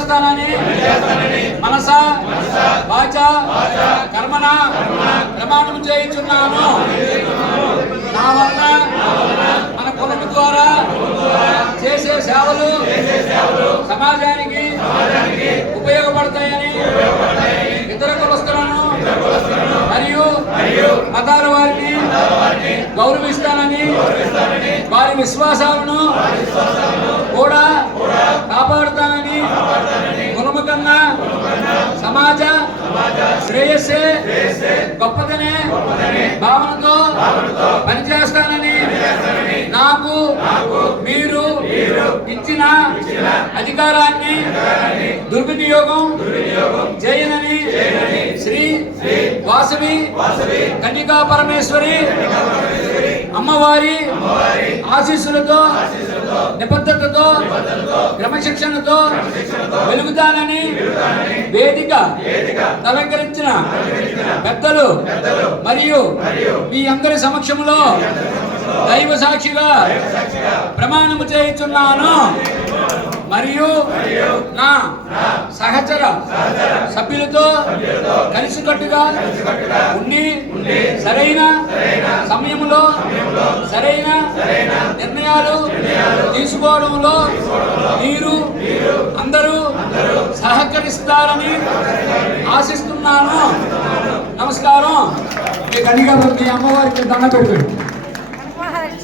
పనిచేస్తానని మనస వాచ కర్మన ప్రమాణం చేయించున్నాను. నా వలన మన కులము ద్వారా చేసే సేవలు సమాజానికి ఉపయోగపడతాయని ఇతర కులస్తులను మరియు మతాల వారిని గౌరవిస్తానని వారి విశ్వాసాలను కులము సమాజ శ్రేయస్సే గొప్పదనే భావనతో పనిచేస్తానని నాకు మీరు ఇచ్చిన అధికారాన్ని దుర్వినియోగం చేయనని శ్రీ వాసవి కన్నికా పరమేశ్వరి అమ్మవారి ఆశీస్సులతో నిబద్ధతతో క్రమశిక్షణతో వెలుగుతానని వేదిక అలంకరించిన పెద్దలు మరియు మీ అందరి సమక్షంలో దైవ సాక్షిగా ప్రమాణము చేయుచున్నాను. మరియు నా సహచర సభ్యులతో కలిసికట్టుగా ఉండి సరైన సమయంలో సరైన నిర్ణయాలు తీసుకోవడంలో మీరు అందరూ సహకరిస్తారని ఆశిస్తున్నాను. నమస్కారం. మీ మీ అమ్మవారికి దండ పెట్టుకోండి